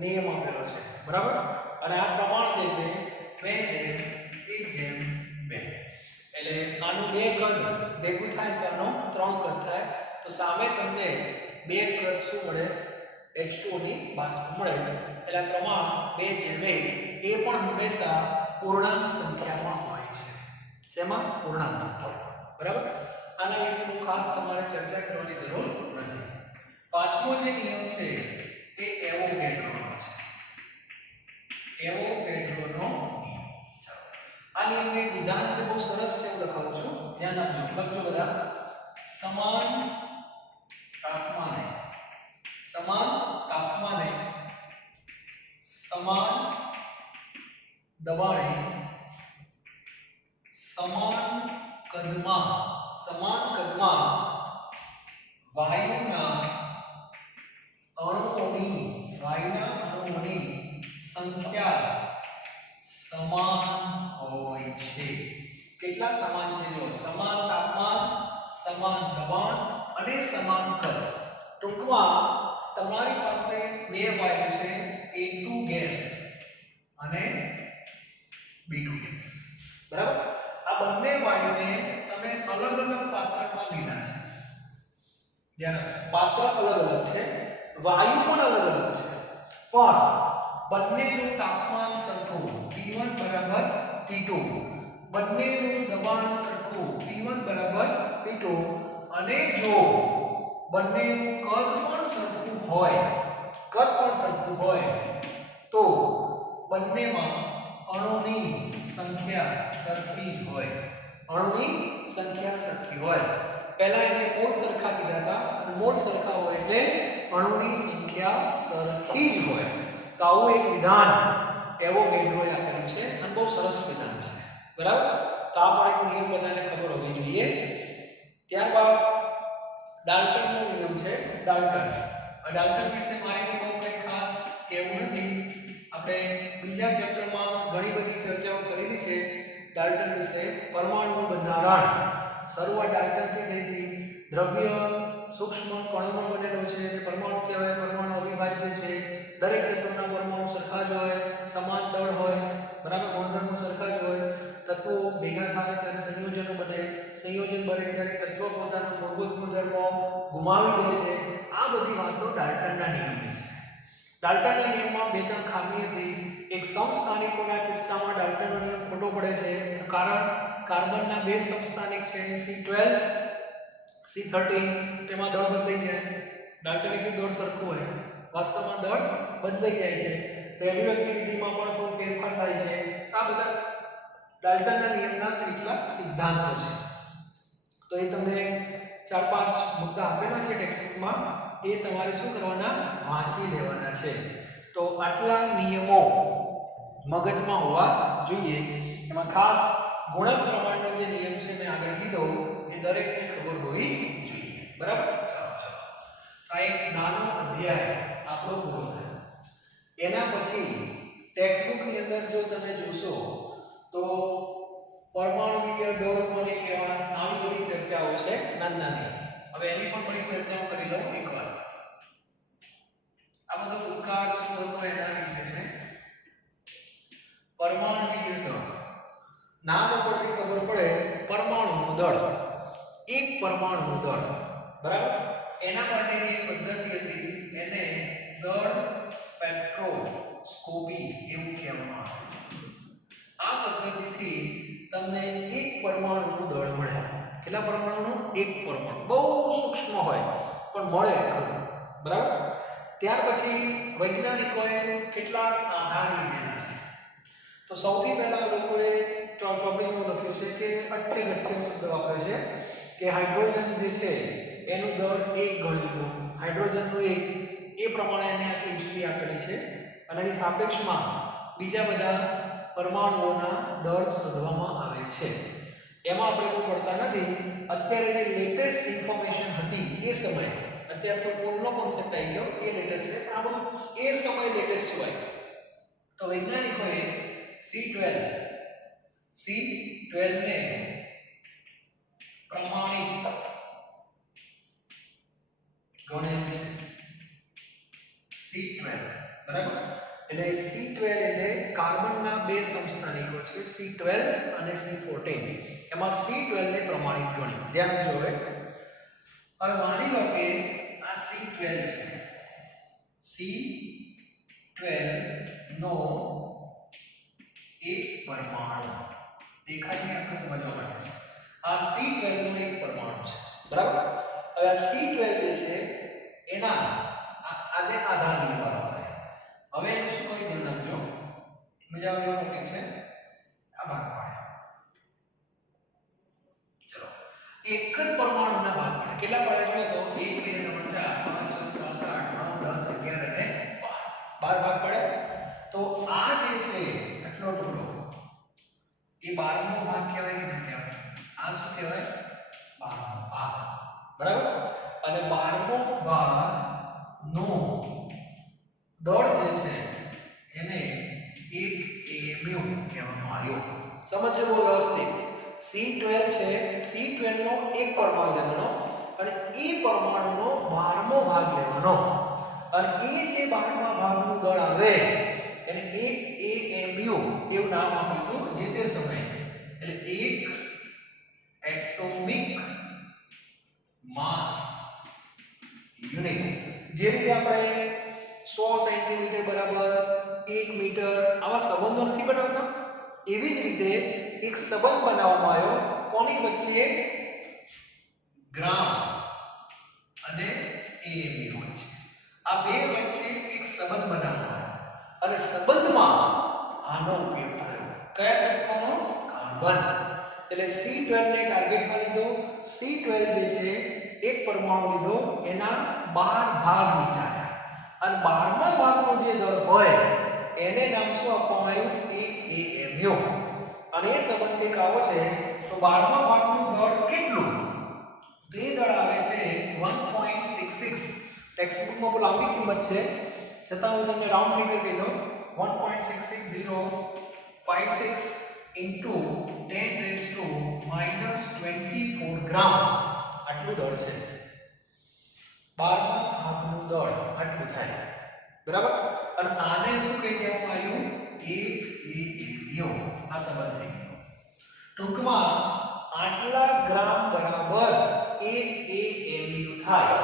નિયમ આપેલો છે. બરાબર. અને આ પ્રમાણ જે છે 2:1:2. એટલે આનું 2 કદ ભેગું થાય તો આનો 3 કદ થાય. તો સામે તમને 2 કદ શું મળે? H2O ની બાષ્પ મળે. એટલે પ્રમાણ 2:2 એ પણ હંમેશા પૂર્ણાંક સંખ્યામાં હોય છે. જેમાં પૂર્ણાંક સંખ્યા. બરાબર. આના વિશે બહુ ખાસ તમારે ચર્ચા કરવાની જરૂર નથી. પાંચમો જે નિયમ છે એ એવોગેડ્રોનો છે. એવોગેડ્રોનો નિયમ. ચાલો આ નિયમનું એક વિધાન છે, બહુ સરસ છે, હું લખાવું છું, ધ્યાન આપજો. લખજો બધા. સમાન તાપમાને સમાન દબાણે સમાન કદમાં વાયુના અણુઓની સંખ્યા સમાન હોય છે. કેટલા સમાન છે? જો સમાન તાપમાન, સમાન દબાણ અને સમાન કદ. ટૂંકમાં તમારી પાસે બે વાયુ છે, A2 ગેસ અને B2 ગેસ. બરાબર. આ બંને વાયુને તમે અલગ અલગ પાત્રમાં લીધા છે. જ્યાં પાત્ર અલગ અલગ છે, વાયુ પણ અલગ અલગ છે, પણ બંનેનું તાપમાન સરખું T1 બરાબર T2, બંનેનું દબાણ સરખું P1 બરાબર P2, અને જો બંનેનું કદ પણ સરખું હોય તો બંનેમાં અણુની સંખ્યા સરખી જ હોય. પહેલા એને મોલ સરખા કીધા હતા અને મોલ સરખા હોય એટલે અણુની સંખ્યા સરખી જ હોય. તો આવું એક વિધાન એવોગેડ્રોએ આપેલું છે અને બહુ સરસ વિધાન છે. બરાબર. તો આ પણ એક નિયમ બધાને ખબર હોવી જોઈએ. ત્યારબાદ ડાલ્ટનનો નિયમ છે. ડાલ્ટન વિશે મારે બહુ કંઈ ખાસ કહેવું નથી. આપણે બીજા ચેપ્ટરમાં ઘણી બધી ચર્ચાઓ કરેલી છે ડાલ્ટન વિશે. પરમાણુનું બંધારણ શરૂઆત ડાલ્ટનથી થઈ હતી. દ્રવ્ય સૂક્ષ્મ કણોમાં બનેલો છે, પરમાણુ કહેવાય, પરમાણુ અવિભાજ્ય છે, દરેક તત્વના પરમાણુ સરખા જ હોય, સમાન દળ હોય, બરાબર, ગુણધર્મો સરખા જ હોય, તત્વો ભેગા થાય ત્યારે સંયોજનો બને, સંયોજન બને ત્યારે તત્વ પોતાના મૂળભૂત ગુણધર્મો ગુમાવી દે છે. આ બધી વાતો ડાલ્ટનના નિયમની છે. ડાલ્ટનના નિયમમાં બે ત્રણ ખામી હતી. એક સમસ્થાનિકોના કિસ્સામાં ડાલ્ટનનો નિયમ ખોટો પડે છે. કારણ કાર્બનના બે સમસ્થાનિક છે C12 C13, તેમાં દળ બદલાઈ જાય. ડાલ્ટનિક દળ સરખું હોય, વાસ્તવમાં દળ બદલાઈ જાય છે. રેડિયો એક્ટિવિટીમાં પણ થોડો ફેરફાર થાય છે. આ બધા ડાલ્ટનના નિયમના કેટલાક સિદ્ધાંતો છે. તો એ તમને 4-5 મુદ્દા આપેલા છે ટેક્સ્ટબુકમાં, એ તમારે શું કરવાના, વાંચી લેવાના છે. તો આટલા નિયમો મગજમાં હોવા જોઈએ. એમાં ખાસ ગુણક પ્રમાણનો જે નિયમ છે મેં આગળ કીધો એ દરેકને ખબર હોવી જોઈએ. બરાબર, ચાલો આ એક નાનો અધ્યાય આપણો પૂરો થયો. એના પછી ટેક્સ્ટબુકની અંદર જો તમે જોશો તો પરમાણુવીય દળ કોને કહેવાય, આવી બધી ચર્ચાઓ છે નાની. હવે એની પણ થોડી ચર્ચાઓ કરી લઉં એકવાર. આ બધો ભૂતકાળ શું હતો એના વિશે છે. પરમાણુવીય દળ, નામ ઉપરથી ખબર પડે, પરમાણુનું દળ, એક પરમાણુનું દળ, બરાબર. એના માટેની એક પદ્ધતિ હતી, એને દળ સ્પેક્ટ્રોસ્કોપી એવું કહેવામાં આવે છે. આ પદ્ધતિથી તમને એક પરમાણુનું દળ મળે. કેટલા પરમાણુનું? એક પરમાણુ, બહુ સૂક્ષ્મ હોય પણ મળે ખરું, બરાબર. ત્યાર પછી વૈજ્ઞાનિકોએ કેટલાક આધાર લીધેલા છે. તો સૌથી પહેલા લોકોએ ચોપડીમાં લખ્યું છે કે અટ્રીગટ્ટીનો શબ્દ વાપરે છે કે હાઇડ્રોજન જે છે એનું દળ 1 ગણી લીધું, હાઇડ્રોજનનું 1, એ પ્રમાણે એને આખી હિસ્ટ્રી આપેલી છે. અને એની સાપેક્ષમાં બીજા બધા પરમાણુઓના દળ શોધવામાં આવે છે. એમાં આપણે કોઈ પડતા નથી. અત્યારે જે લેટેસ્ટ ઇન્ફોર્મેશન હતી એ સમયે, અત્યારે તો મૂળનો કોન્સેપ્ટ આવી ગયો, એ લેટેસ્ટ છે, પણ આ બધું એ સમયે લેટેસ્ટ હોય. તો વૈજ્ઞાનિકોએ C12 ને પ્રમાણિત ગણેલ છે. C12, બરાબર. એટલે C12 એટલે કાર્બનના બે સમસ્થાનિકો છે, C12 અને C14. એમાં C12 ને પ્રમાણિત ગણી. ધ્યાન આપજો. હવે માની લો કે આ C12 છે. C12 નો એક પરમાણુ દેખાય ને આપણે સમજવા માટે છે. આ C12 નો એક પરમાણુ છે, બરાબર. હવે આ C12 જે છે એના આને આધાર લીધવાનો હોય. હવે એનું શું કરી ધ્યાન રાખજો, મજા આવે એવો ટોપિક છે. આ ભાગ પાડે, ચલો એક જ પરમાણુના ભાગ પાડે. કેટલા પાડે જોઈએ તો 1 2 3 4 5 6 7 8 9 10 11 અને 12 ભાગ પડે. તો આ જે છે આટલો ટુકડો એ 12મો ભાગ કહેવાય કે ના કહેવાય? આ શું કહેવાય? 12મો ભાગ, બરાબર. અને 12મો ભાગ નો દળ જે છે એને 1 AMU કહેવામાં આવ્યો. સમજજો બહુ વ્યવસ્થિત. C12 છે, C12 નો એક પરમાણુ લેવાનો અને એ પરમાણુનો 12મો ભાગ લેવાનો અને એ જે 12મા ભાગનું દળ આવે એને 1 AMU એવું નામ આપ્યું જે તે સમયે. એટલે 1 એટોમિક માસ યુનિટ. જે રીતે આપણે 100 સેન્ટીમીટર બરાબર 1 મીટર આવા સંબંધો નથી બનાવતા, એવી જ રીતે એક સંબંધ બનાવવામાં આવ્યો કોની વચ્ચે? ગ્રામ અને AMU વચ્ચે. આ બે વચ્ચે એક સંબંધ બનાવવામાં આવ્યો અને સંબંધમાં આનો ઉપયોગ થયો. કયા તત્વનો? કાર્બન. એટલે C12 ને ટાર્ગેટમાં લીધો. C12 જે છે એક પરમાણુ લીધો, એના 12 ભાગ વિચાર્યા અને 12મા ભાગનો જે દળ હોય એને નામ શું આપવામાં આવ્યું? 1 AMU. અને એ સંબંધ એક આવો છે. તો 12મા ભાગનું દળ કેટલું? તો એ દળ આવે છે 1.66. ટેક્સ્ટબુકમાં બહુ લાંબી કિંમત છે, છતાં હું તમને રાઉન્ડ ફિગર કહી દઉં. 1.66056 into 10⁻⁻24 ગ્રામ. આ આટલું દળ છે, 12મા ભાગનું દળ આટલું થાય, બરાબર. અને આને શું કહી દેવામાં આવ્યું? 1 AMU. આ સંબંધ થઈ ગયો. ટૂંકમાં આટલા ગ્રામ બરાબર 1 AMU થાય.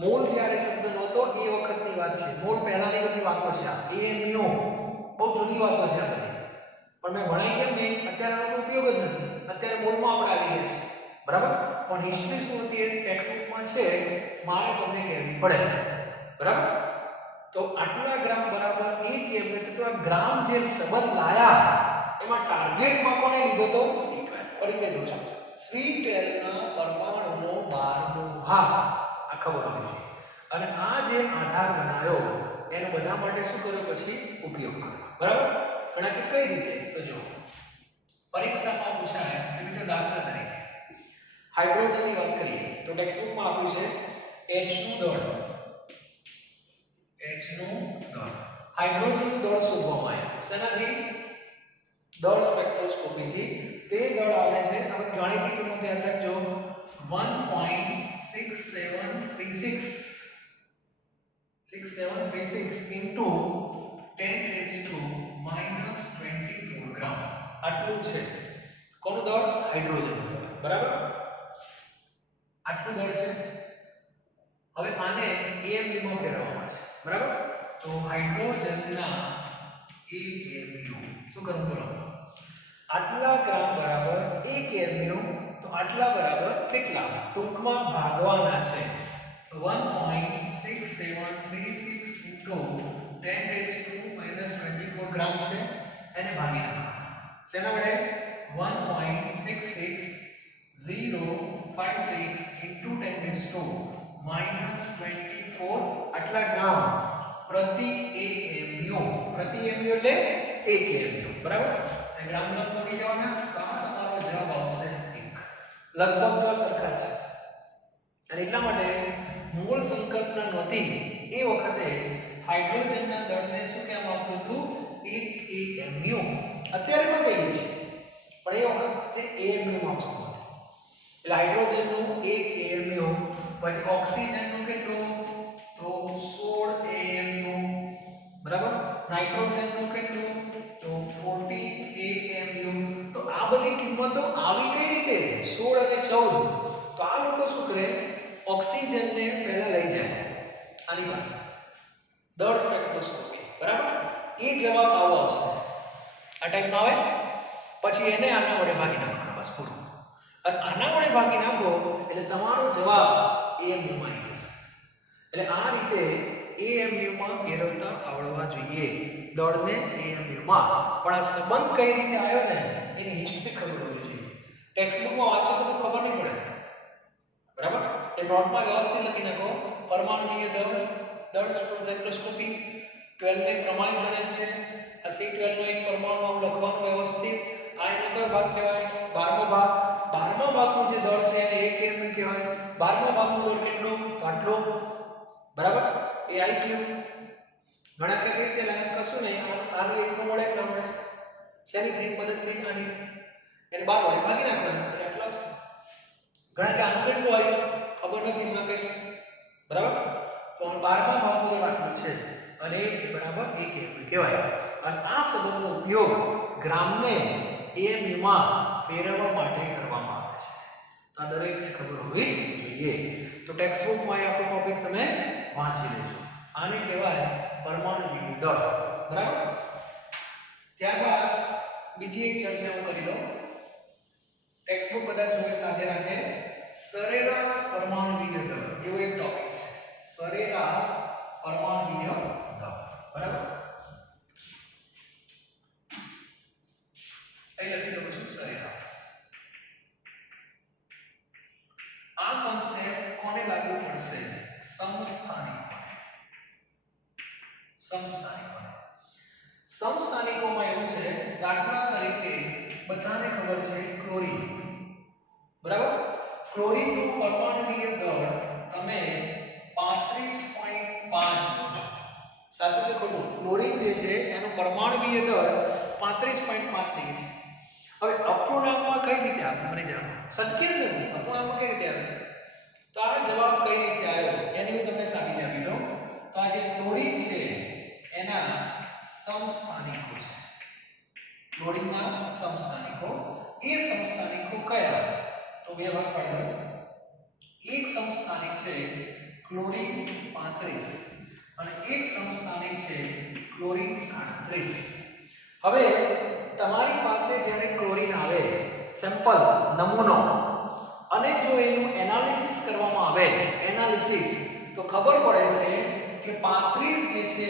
મોલ જ્યારે શબ્દ નહોતો એ વખતની વાત છે. મોલ પહેલાની બધી વાતો છે. આ AMU બહુ જૂની વાતો છે આ બધી. પણ મેં ભણાઈ કેમ નહીં? અત્યારે આનો ઉપયોગ જ નથી. અત્યારે મોલમાં આપણે આવી ગયા છે, બરાબર. પણ હિસ્ટ્રી શું હતી એ ટેક્સ્ટબુકમાં છે, મારે તમને કહેવી પડે, બરાબર. તો આટલા ગ્રામ બરાબર 1 AMU. તો આ ગ્રામ જે સંબંધ લાયા એમાં ટાર્ગેટમાં કોને લીધો તો? C12. ફરી કહી દઉં છું, C12 ના પરમાણુનો 12મો ભાગ આ ખબર હોવી જોઈએ. અને આ જે આધાર બનાવ્યો એનો બધા માટે શું કર્યો? પછી ઉપયોગ કર્યો, બરાબર. ઘણા કે કઈ રીતે? તો જો પરીક્ષામાં પૂછાય કે મિત્રો દાખલા તરીકે હાઇડ્રોજનની વાત કરીએ તો ટેક્સ્ટબુકમાં આપ્યું છે H નું દળ. હાઇડ્રોજનનું દળ શોધવામાં આવ્યું. શેનાથી? દળ સ્પેક્ટ્રોસ્કોપીથી. તે દળ આવે છે, આ બધી ગાણિતિક કિંમત યાદ રાખજો, 1.6736 into 10⁻⁻24 ગ્રામ. આટલું છે કોનું દળ? હાઇડ્રોજનનું દળ, બરાબર. આટલું દળ છે. હવે આને AMU માં ફેરવવામાં છે, બરાબર. તો હાઇડ્રોજનના 1 AMU શું કરવું? બોલો. આટલા ગ્રામ બરાબર 1 AMU. તો આટલા બરાબર કેટલા? ટૂંકમાં ભાગવાના છે. તો 1.6736 into 10⁻⁻24 ગ્રામ છે. એને ભાગી નાખો. શેના વડે? 1.66056 into 10⁻⁻24 આટલા ગ્રામ પ્રતિ AMU. પ્રતિ AMU એટલે 1 AMU, બરાબર. અને ગ્રામ તોડી જવાના. તો આ તમારો જવાબ આવશે 1. લગભગ તો સરખા છે. અને એટલા માટે મોલ સંકલ્પના નહોતી એ વખતે હાઇડ્રોજનના દળને શું કહેવામાં આવતું હતું? 1 AMU. અત્યારે પણ કહીએ છીએ, પણ એ વખતે AMU માં આવતું હતું. એટલે હાઇડ્રોજનનું 1 AMU. પછી ઓક્સિજનનું કેટલું? તો 16 AMU, બરાબર. નાઇટ્રોજનનું કેટલું? તો 14 AMU. તો આ બધી કિંમતો આવી કઈ રીતે? 16 અને 14. તો આ લોકો શું કરે? ઓક્સિજનને પહેલા લઈ જાય આની પાસે, દળ સ્પેક્ટ્રોસ્કોપી, બરાબર. એ જવાબ આવો આવશે. આ ટાઈપનો આવે. પછી એને આના વડે ભાગી નાખવાનો, બસ પૂરું. અને આના વડે ભાગી નાખો એટલે તમારો જવાબ AMU માં આવી જશે. એટલે આ રીતે AMU માં ફેરવતા આવડવા જોઈએ દળને AMU માં. પણ આ સંબંધ કઈ રીતે આવ્યો ને એની હિસ્ટ્રી ખબર હોવી જોઈએ. ટેક્સ્ટબુકમાં વાંચો તો ખબર નહીં પડે, બરાબર. એ નોટમાં વ્યવસ્થિત લખી નાખો. પરમાણુીય દળ સ્પેક્ટ્રોસ્કોપી 12 ને પ્રમાણિત ગણેલ છે. આ C12 નો એક પરમાણુ આમ લખવાનું વ્યવસ્થિત. આ એનો કયો ભાગ કહેવાય? 12મો ભાગ. 12મા ભાગનું જે દળ છે એને 1 AMU કહેવાય. 12મા ભાગનું દળ કેટલું? તો આટલું, બરાબર. એ આવી ગયું. ઘણા કે રીતે લાગે કશું નહીં. આનું 1 નો મળે ના મળે. શેની થઈ મદદ થઈ? આની. એને 12 વડે ભાગી નાખવાનું એટલે આટલું આવશે. ઘણા કે આનું કેટલું આવ્યું ખબર નથી, એમાં કહીશ, બરાબર. તો 12મા ભાગનું દળ આટલું છે અને એ બરાબર 1 AMU કહેવાય. અને આ સંબંધનો ઉપયોગ ગ્રામને AMU માં ફેરવવા માટે કરવામાં આવે છે. તો આ દરેકને ખબર હોવી જોઈએ. તો ટેક્સ્ટબુકમાં આખો ટોપિક તમે વાંચી લેજો. આને કહેવાય પરમાણુવીય દળ, બરાબર. ત્યારબાદ બીજી એક ચર્ચા હું કરી દઉં. ટેક્સ્ટબુક બધા જોડે સાથે રાખે. સરેરાશ પરમાણુવીય દળ એવો એક ટોપિક છે. સરેરાશ પરમાણુવીય દળ, બરાબર. અહીં લખી દઉં છું સરેરાશ. આ કોન્સેપ્ટ કોને લાગુ પડશે? સમસ્થાનિકોમાં એવું છે, દાખલા તરીકે બધાને ખબર છે ક્લોરીન, બરાબર. ક્લોરીનનું પરમાણુવીય દળ તમે 35.5 લો છો. સાચું કે ખોટું? ક્લોરીન જે છે એનું પરમાણુવીય દળ 35.5 થઈ છે. હવે અપૂર્ણાંકમાં કઈ રીતે આવે મને જણાવો. શક્ય જ નથી. અપૂર્ણાંકમાં કઈ રીતે આવે? રેફરન્સ આપી દો. તો આ જે ક્લોરીન છે એના સમસ્થાનિકો છે. ક્લોરીનના સમસ્થાનિકો, એ સમસ્થાનિકો કયા? તો બે ભાગ પાડી દો. એક સમસ્થાનિક છે ક્લોરીન 35 અને એક સમસ્થાનિક છે ક્લોરીન 37. હવે તમારી પાસે જ્યારે ક્લોરીન આવે સેમ્પલ નમૂનો અને જો એનું એનાલિસિસ કરવામાં આવે તો ખબર પડે છે કે 35 જે છે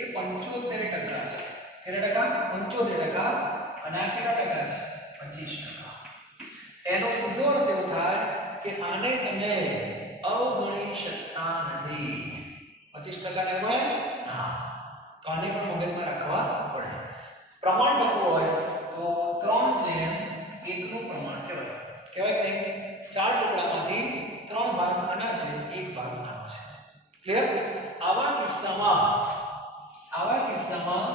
એ 75% છે. કેટલા ટકા? 75%. અને આ કેટલા ટકા છે? 25%. એનો સીધો અર્થ એવો થાય કે આને તમે અવગણી શકતા નથી. 25% ને અવગણે ના, તો આને પણ મગજમાં રાખવા પડે. પ્રમાણ લખવું હોય તો 3:1 નું પ્રમાણ કહેવાય. કહેવાય કે 4 ટુકડામાંથી 3 ભાગ આના છે, 1 ભાગ આનો છે. ક્લિયર? આવા કિસ્સામાં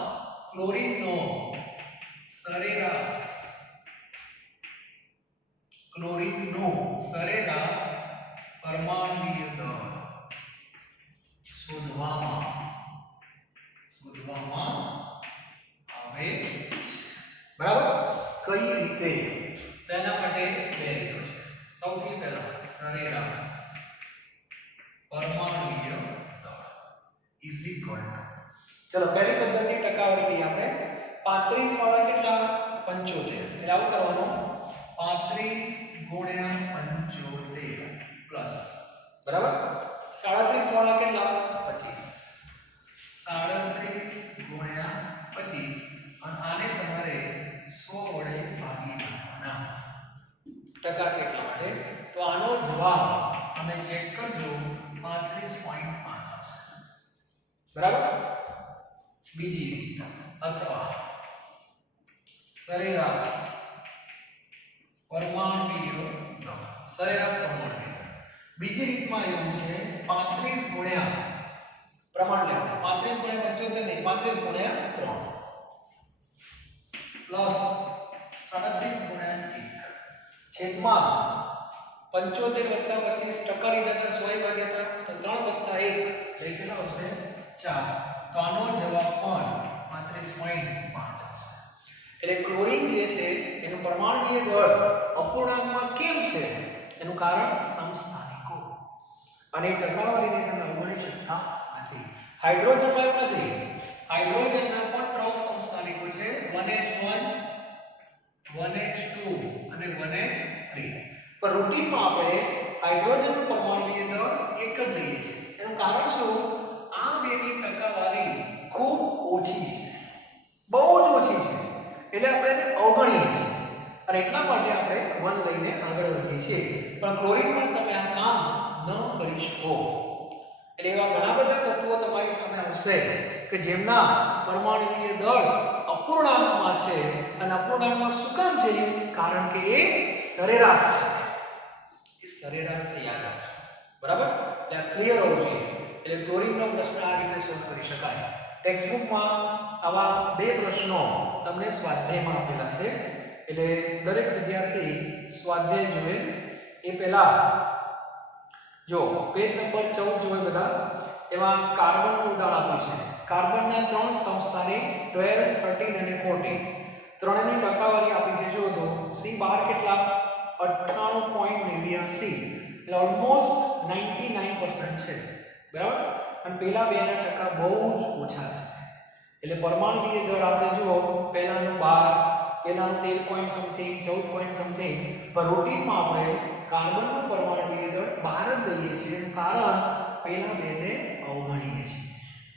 ક્લોરીનનો સરેરાશ પરમાણુય દળ શોધવામાં આવે છે. બરાબર? કઈ રીતે? તેના માટે બે રીતો છે. સૌથી પહેલા સરેરાશ પરમાણુય દળ ઇઝ ઇક્વલ ટુ, ચલો પહેલી પદ્ધતિ ટકાવારી લઈએ આપણે. 35 વાળા કેટલા? 75. એટલે આવું કરવાનું 35 ગુણ્યા 75 પ્લસ, બરાબર? 37 વાળા કેટલા? 25. 37 ગુણ્યા 25 અને આને તમારે 100 વડે ભાગી નાખવાના. ટકા છે એટલા માટે. તો આનો જવાબ તમે ચેક કરજો, 35.5 આવશે. બરાબર? બીજી રીત અથવા સરેરાશ પરમાણુય દળ. બીજી રીતમાં એવું છે 35 ગુણ્યા પ્રમાણ લેવાનું. 35 ગુણ્યા 75 નહીં, 35 ગુણ્યા 3 પ્લસ 37 ગુણ્યા 1 છેદમાં 75 વત્તા 25 ટકા લીધા હતા, 100 ભાગ્યા હતા, તો 3 વત્તા 1 એટલે કેટલા આવશે? 4. તો આનો જવાબ પણ 35.5 આવશે. એટલે ક્લોરીન જે છે એનું પરમાણુય દળ અપૂર્ણાંકમાં કેમ છે? એનું કારણ સમસ્થાનિકો. અને ટકાવારીને તમે અવગણી શકતા નથી. હાઇડ્રોજનમાં એવું નથી. હાઇડ્રોજનના પણ 3 સમસ્થાનિકો છે, 1H1, 1H2 અને 1H3. પણ રૂટીનમાં આપણે હાઇડ્રોજનનું પરમાણુય દળ એક જ લઈએ છીએ. એનું કારણ શું? આ બેની ટકાવારી ખૂબ ઓછી છે, બહુ જ ઓછી છે. એટલે આપણે એને અવગણીએ છીએ અને એટલા માટે આપણે 1 લઈને આગળ વધીએ છીએ. પણ ક્લોરીનમાં તમે આ કામ ન કરી શકો. એટલે એવા ઘણા બધા તત્વો તમારી સામે આવશે કે જેમના પરમાણુય દળ અપૂર્ણાંકમાં છે. અને અપૂર્ણાંકમાં શું કામ છે? કારણ કે એ સરેરાશ છે. યાદ રાખજો. બરાબર? એટલે આ ક્લિયર હોવું જોઈએ. એટલે ક્લોરીનનો પ્રશ્ન આ રીતે સોલ્વ કરી શકાય. ટેક્સ્ટ બુકમાં આવા 2 પ્રશ્નો તમને સ્વાધ્યાયમાં આપેલા છે. એટલે દરેક વિદ્યાર્થી સ્વાધ્યાય જોવે એ પહેલા જો પેજ નંબર 14 જોવે બધા, એમાં કાર્બનનું ઉદાહરણ આપ્યું છે. કાર્બનના 3 સમસ્થાનિક 12, 13 અને 14. ત્રણેયની ટકાવારી આપી છે. જો તો C12 કેટલા? 98.89. એટલે ઓલમોસ્ટ 99% છે. બરાબર? અને પેલા બેના ટકા બહુ જ ઓછા છે. એટલે પરમાણુય દળ આપણે જુઓ, પહેલાનું 12, પહેલાનું 13 પોઈન્ટ સમથિંગ, 14 પોઈન્ટ સમથિંગ. પણ રૂટીનમાં આપણે કાર્બનનું પરમાણુય દળ 12 જ લઈએ છીએ. એનું કારણ પહેલા બેને અવગણીએ છીએ.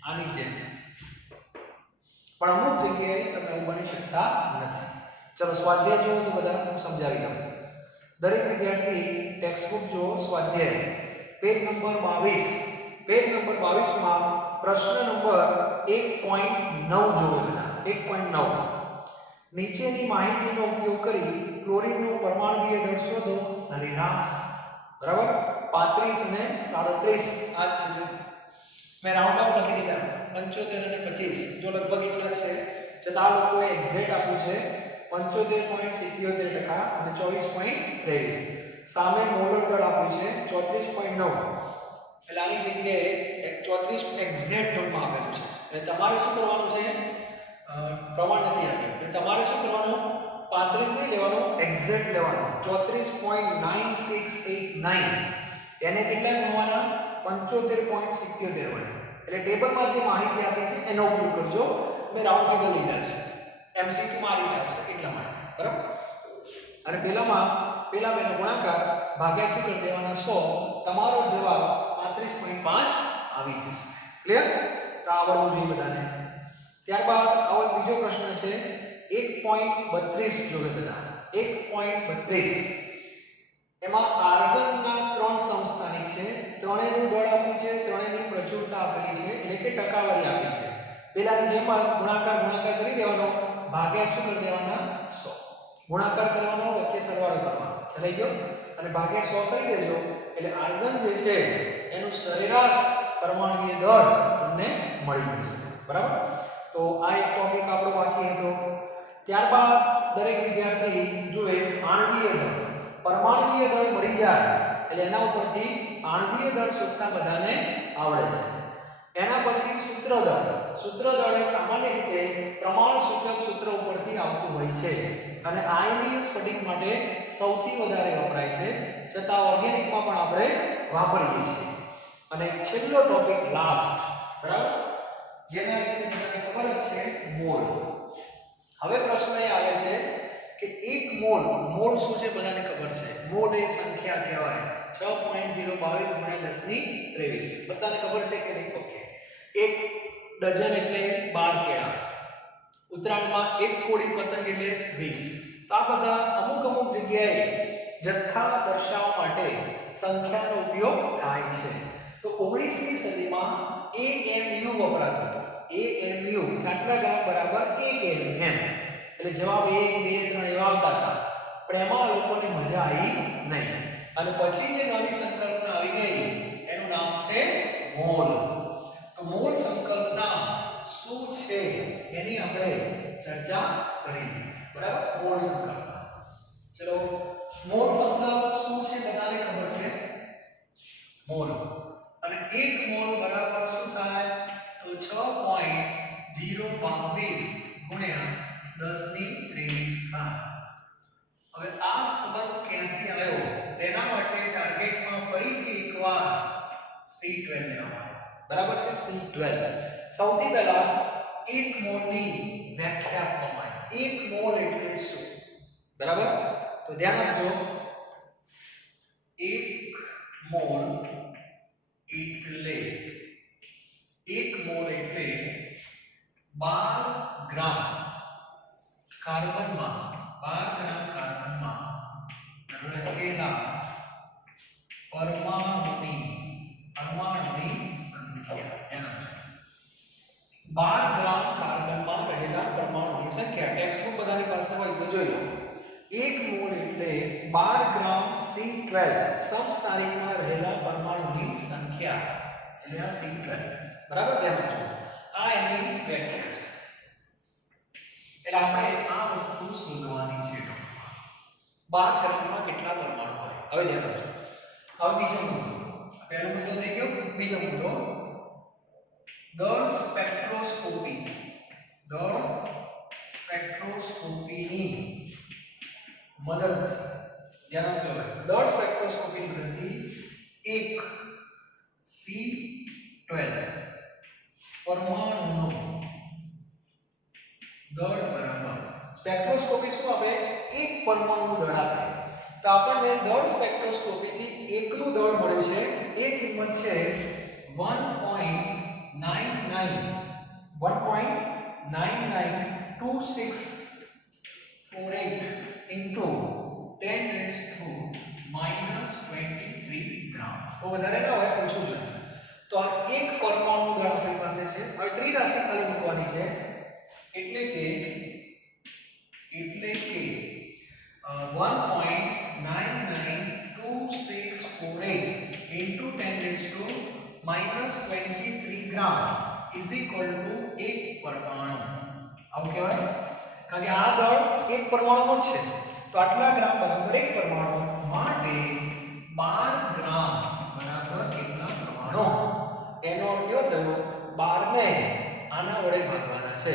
આની જેમ. પણ અમુક જગ્યાએ તમે અવગણી શકતા નથી. ચલો સ્વાધ્યાય જુઓ તો બધા હું સમજાવી દઉં. દરેક વિદ્યાર્થી ટેક્સ્ટ બુક જુઓ, સ્વાધ્યાય પેજ નંબર 22. પેજ નંબર 22 માં પ્રશ્ન નંબર 1.9 જોવો બધા. 1.9. નીચેની માહિતીનો ઉપયોગ કરી ક્લોરીનનું પરમાણુય દળ શોધો સરેરાશ. બરાબર? 35 અને 37 આ જ છે. મેં રાઉન્ડ ઓફ લખી દીધા 75 અને 25. જો લગભગ એટલા છે. છતાં લોકોએ એક્ઝેક્ટ આપ્યું છે 75.77% અને 24.23. સામે મોલર દળ આપ્યું છે 34.9. એટલે આની જગ્યાએ 34 એક્ઝેક્ટ ટર્મમાં આપેલું છે એટલે તમારે શું કરવાનું છે પ્રમાણ નથી આપ્યું એટલે તમારે શું કરવાનું 35 નહીં લેવાનું એક્ઝેક્ટ લેવાનું 34.9689 એને કેટલા ગુણવાના 75.77 વડે એટલે ટેબલમાં જે માહિતી આપી છે એનો ઉપયોગ કરજો મેં રાઉન્ડ ફિગર લીધા છે એમસીક્યુ માં રીતે આવશે એટલા માટે બરાબર અને પેલા બેનો ગુણાકાર ભાગ્યા શું કરી દેવાના 100 તમારો જવાબ 35.5 આવી જશે ક્લિયર તો આવડવું જોઈએ બધાને ત્યારબાદ આવો બીજો પ્રશ્ન છે 1.32 જોવે બધા 1.32 એમાં આર્ગનના 3 સમસ્થાનિક છે ત્રણેયનું દળ આપ્યું છે ત્રણેયની પ્રચુરતા આપેલી છે એટલે કે ટકાવારી આપી છે પેલાની જેમ ગુણાકાર કરી દેવાનો ભાગ્યા શું કરી દેવાના 100 ગુણાકાર કરવાનો વચ્ચે સરવાળો કરવાનો ખ્યાલ ગયો અને ભાગ્યા 100 કરી દેજો એટલે આર્ગન જે છે એનું સરેરાશ પરમાણુય દળ તમને મળી જશે બરાબર તો આ એક ટોપિક આપણો બાકી હતો ત્યારબાદ દરેક વિદ્યાર્થી જુએ આણ્વીય દળ પરમાણુય દળ મળી જાય એટલે એના ઉપરથી આણ્વીય દળ શોધતા બધાને આવડે છે એના પછી સૂત્ર દળ એ સામાન્ય રીતે પ્રમાણ સૂચક સૂત્ર ઉપરથી આવતું હોય છે અને આયનીય સ્ફટિક માટે સૌથી વધારે વપરાય છે છતાં ઓર્ગેનિકમાં પણ આપણે વાપરીએ છીએ અને છેલ્લો ટોપિક લાસ્ટ બરાબર જેના વિશે તમને ખબર જ છે મોલ હવે પ્રશ્ન એ આવે છે કે 1 મોલ શું છે બધાને ખબર છે મોલ એ સંખ્યા કહેવાય 6.022 × 1023 બધાને ખબર છે કે નહીં ઓકે 1 ડઝન એટલે 12 કેળા ઉત્તરાયણમાં 1 કોડી પતંગ એટલે 20 તો આ બધા અમુક જગ્યાએ જથ્થા દર્શાવવા માટે સંખ્યાનો ઉપયોગ થાય છે તો 19મી સદીમાં AMU વપરાતો હતો AMU આટલા ગ્રામ બરાબર 1 mm એટલે જવાબ 1 2 3 એવા આવતા હતા પણ એમાં લોકોને મજા આવી નહીં અને પછી જે નવી સંકલ્પના આવી ગઈ એનું નામ છે મોલ તો મોલ સંકલ્પના શું છે એની આપણે ચર્ચા કરી બરાબર મોલ સંકલ્પના ચલો મોલ શબ્દ શું છે બધાને ખબર છે મોલ અને 1 મોલ બરાબર શું થાય તો 6.022 ગુણ્યા 1023 થાય હવે આ સંબંધ ક્યાંથી આવ્યો તેના માટે ટાર્ગેટમાં ફરીથી એકવાર C12 લેવામાં બરાબર છે C12 સૌથી પહેલા 1 મોલની વ્યાખ્યા આપવામાં આવી 1 મોલ એટલે શું બરાબર તો ધ્યાન આપજો 1 મોલ એટલે 1 મોલ એટલે 12 ગ્રામ કાર્બનમાં 12 ગ્રામ કાર્બનમાં રહેલા પરમાણુની સંખ્યા ધ્યાન આપજો 12 ગ્રામ કાર્બનમાં રહેલા પરમાણુની સંખ્યા ટેક્સ્ટ બુક બધાની પાસે હોય તો જોઈ લો 1 મોલ એટલે 12 ગ્રામ C12 સમસ્થાનિકમાં રહેલા પરમાણુની સંખ્યા એટલે આ C12 બરાબર ધ્યાન આપજો આ એની વ્યાખ્યા છે એટલે આપણે આ વસ્તુ શોધવાની છે 12 ગ્રામમાં કેટલા પરમાણુ હોય હવે ધ્યાન આપજો હવે બીજો મુદ્દો પહેલો મુદ્દો થઈ ગયો બીજો મુદ્દો દળ સ્પેક્ટ્રોસ્કોપીની મદદથી ધ્યાન આપજો દળ સ્પેક્ટ્રોસ્કોપીની મદદથી એક C12 પરમાણુનો દળ બરાબર સ્પેક્ટ્રોસ્કોપી શું આપે એક પરમાણુનું દળ આપે તો આપણને દળ સ્પેક્ટ્રોસ્કોપીથી એકનું દળ મળ્યું છે એ કિંમત છે 1.992648 into 10⁻⁻23 ગ્રામ તો વધારે ના હોય ઓછું છે તો આ એક પરમાણુનું દળ આપણી પાસે છે હવે ત્રિરાશિ ખાલી મૂકવાની છે એટલે કે 1.992648 into 10⁻⁻23 gram is equal to એક પરમાણુ આવું કહેવાય કારણ કે આ દળ એક પરમાણુનો જ છે તો આટલા ગ્રામ બરાબર એક પરમાણુ માટે 12 ગ્રામ બરાબર કેટલા પરમાણુ છે.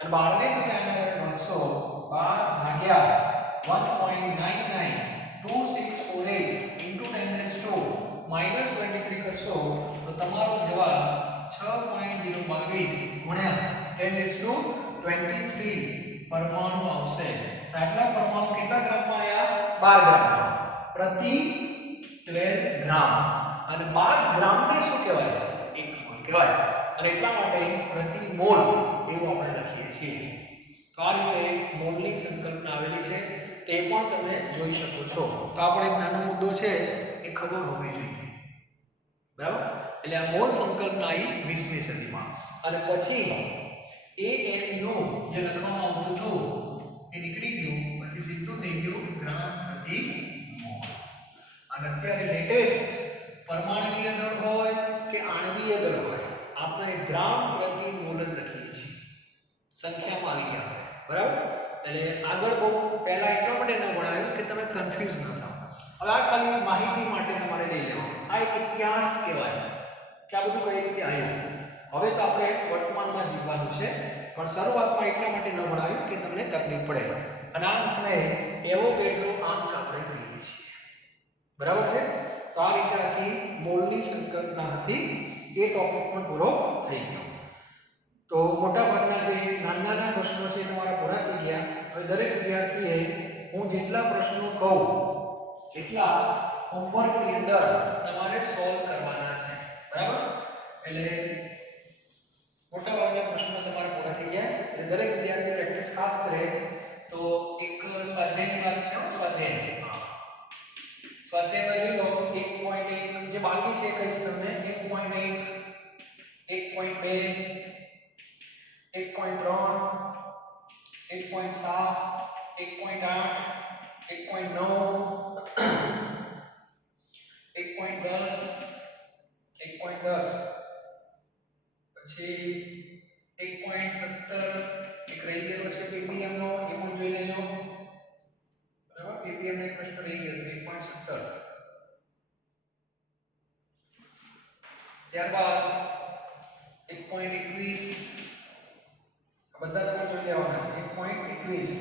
અને 12 ને તમે આના વડે ભાગશો 12 ભાગ્યા 1.992648 into 10⁻⁻23 કરશો તો તમારો જવાબ 6.022 ગુણ્યા 10⁻23 પરમાણુ આવશે. આટલા પરમાણુ કેટલા ગ્રામમાં આવ્યા? 12 ગ્રામમાં પ્રતિ 12 ગ્રામ. અને 12 ગ્રામને શું કહેવાય? 1 મોલ કહેવાય. અને એટલા માટે પ્રતિ મોલ એવું આપણે લખીએ છીએ. તો આ રીતે મોલની સંકલ્પના આવેલી છે, તે પણ તમે જોઈ શકો છો. તો આપણે એક નાનો મુદ્દો છે એ ખબર હોવી જોઈએ, બરાબર? એટલે આ મોલ સંકલ્પના આવી 20મી સદીમાં. અને પછી AMU જે લખવામાં આવતું હતું એ નીકળી ગયું, પછી સીધું થઈ ગયું ગ્રામ પ્રતિ મોલ. અને અત્યારે લેટેસ્ટ પરમાણુીય દળ હોય કે આણ્વીય દળ હોય, આપણે ગ્રામ પ્રતિ મોલ લખીએ છીએ. સંખ્યામાં આવી ગયા આપણે, બરાબર? એટલે આગળ બહુ પહેલા એટલા માટે ન ભણાવ્યું કે તમે કન્ફ્યુઝ ન થાઓ. હવે આ ખાલી માહિતી માટે તમારે લઈ લેવાનું. આ એક ઇતિહાસ કહેવાય કે આ બધું કઈ રીતે આવ્યું. હવે તો આપણે વર્તમાનમાં જીવવાનું છે, પણ શરૂઆતમાં એટલા માટે ન ભણાવ્યું કે તમને તકલીફ પડે. અને આ અંકને એવોગેડ્રો આંક આપણે કહીએ છીએ, બરાબર છે? તો આ રીતે આખી મોલની સંકલ્પના હતી, એ ટોપિક પણ પૂરો થઈ ગયો. તો મોટાભાગના જે નાના પ્રશ્નો છે તમારા પૂરા થઈ ગયા. હવે દરેક વિદ્યાર્થીએ હું જેટલા પ્રશ્નો કહું એટલા હોમવર્કની અંદર તમારે સોલ્વ કરવાના છે, બરાબર? એટલે મોટાભાગના પ્રશ્નો તમારા પૂરા થઈ ગયા. એટલે દરેક વિદ્યાર્થી પ્રેક્ટિસ ખાસ કરે. તો એક સ્વાધ્યાયની વાત છે, સ્વાધ્યાય. સ્વાધ્યાયમાં જોઈ લો 1.1 જે બાકી છે કહીશ તમને. 1.1 1.2 1.3 1.7 1.8 1.9 1.10 1.10 પછી 1.17 એક રહી ગયેલો છે ppm નો, એ પણ જોઈ લેજો, બરાબર? ppm નો એક પ્રશ્ન રહી ગયો છે 1.17. ત્યારબાદ 1.21 બધા તમે જોઈ લેવાના છે. 1.21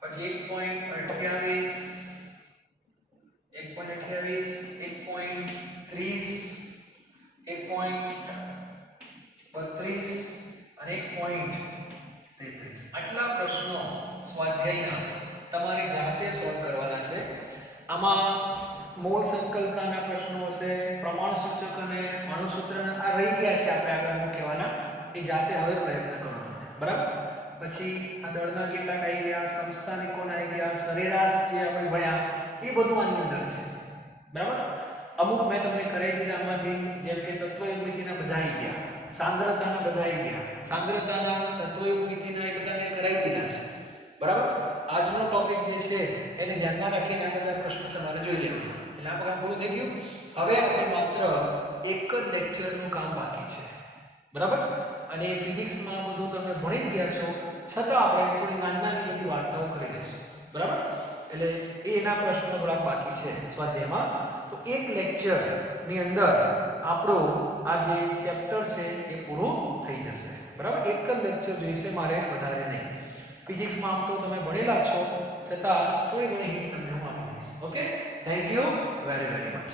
પછી 1.28 1.28 1.30 1.32 અને 1.33. આટલા પ્રશ્નો સ્વાધ્યાયના તમારે જાતે સોલ્વ કરવાના છે. આમાં મોલ સંકલ્પનાના પ્રશ્નો હશે, પ્રમાણ સૂચક અને અણુ સૂત્રના આ રહી ગયા છે, આપણે આગળ કહેવાના. એ જાતે હવે પ્રયત્ન કરો તમે, બરાબર? પછી આ દળના કેટલાક આવી ગયા, સમસ્થાનિકોના આવી ગયા, સરેરાશ જે આપણે ભણ્યા એ બધું આની અંદર છે, બરાબર? અમુક મેં તમને કરાવી દીધા આમાંથી, જેમ કે તત્વયુગમિતિના બધા આવી ગયા, સાંદ્રતાના બધા આવી ગયા, સાંદ્રતાના તત્વયુગમિતિના એ બધાને કરાવી દીધા છે, બરાબર? આજનો ટોપિક જે છે એને ધ્યાનમાં રાખીને આ બધા પ્રશ્નો તમારે જોઈ લેવાના. એટલે આ કામ પૂરું થઈ ગયું. હવે આપણે માત્ર એક જ લેક્ચરનું કામ બાકી છે, બરાબર? અને ફિઝિક્સમાં બધું તમે ભણી જ ગયા છો, છતાં આપણે થોડી નાની બધી વાર્તાઓ કરી લઈશું, બરાબર? એટલે એના પ્રશ્નો થોડાક બાકી છે સ્વાધ્યાયમાં. તો એક લેક્ચરની અંદર આપણો આ જે ચેપ્ટર છે એ પૂરું થઈ જશે, બરાબર? એક જ લેક્ચર જોઈશે મારે, વધારે નહીં. ફિઝિક્સમાં આમ તો તમે ભણેલા છો, છતાં થોડી ઘણી હિન્ટ તમને હું આપી દઈશ. Okay, thank you very very much.